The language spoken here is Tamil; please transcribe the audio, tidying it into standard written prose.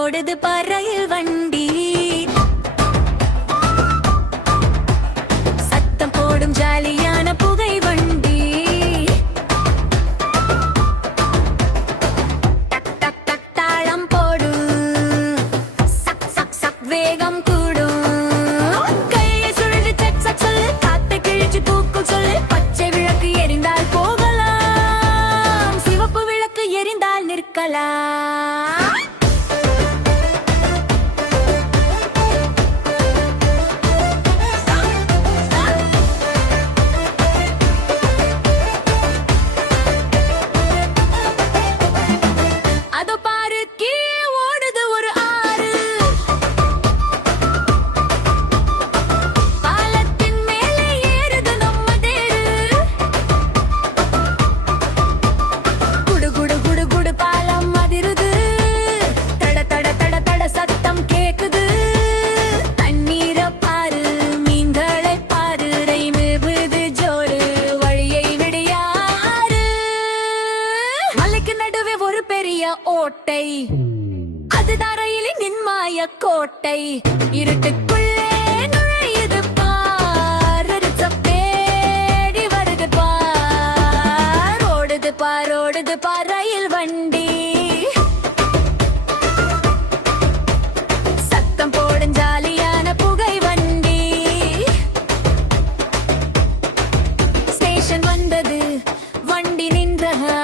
ஓடுது பார் ரயில் வண்டி, சத்தம் போடும் ஜாலியான புகை வண்டி. டக் டக் டக் தாளம் போடும், சக் சக் சக் வேகம் கூடும். கையை சுழன்று சக் சக் சொல்லு, காத்தை கிழிச்சு தூக்கும் சொல்லு. பச்சை விளக்கு எரிந்தால் போகலாம், சிவப்பு விளக்கு எரிந்தால் நிற்கலாம். ஓட்டை அதுதான் ரயிலின் நின்மாய கோட்டை. இருட்டுக்குள்ளே நுழையுது பார், தேடி வருது பார். ஓடுது பார் ரயில் வண்டி, சத்தம் போடும் ஜாலியான புகை வண்டி. ஸ்டேஷன் வந்தது, வண்டி நின்றதா,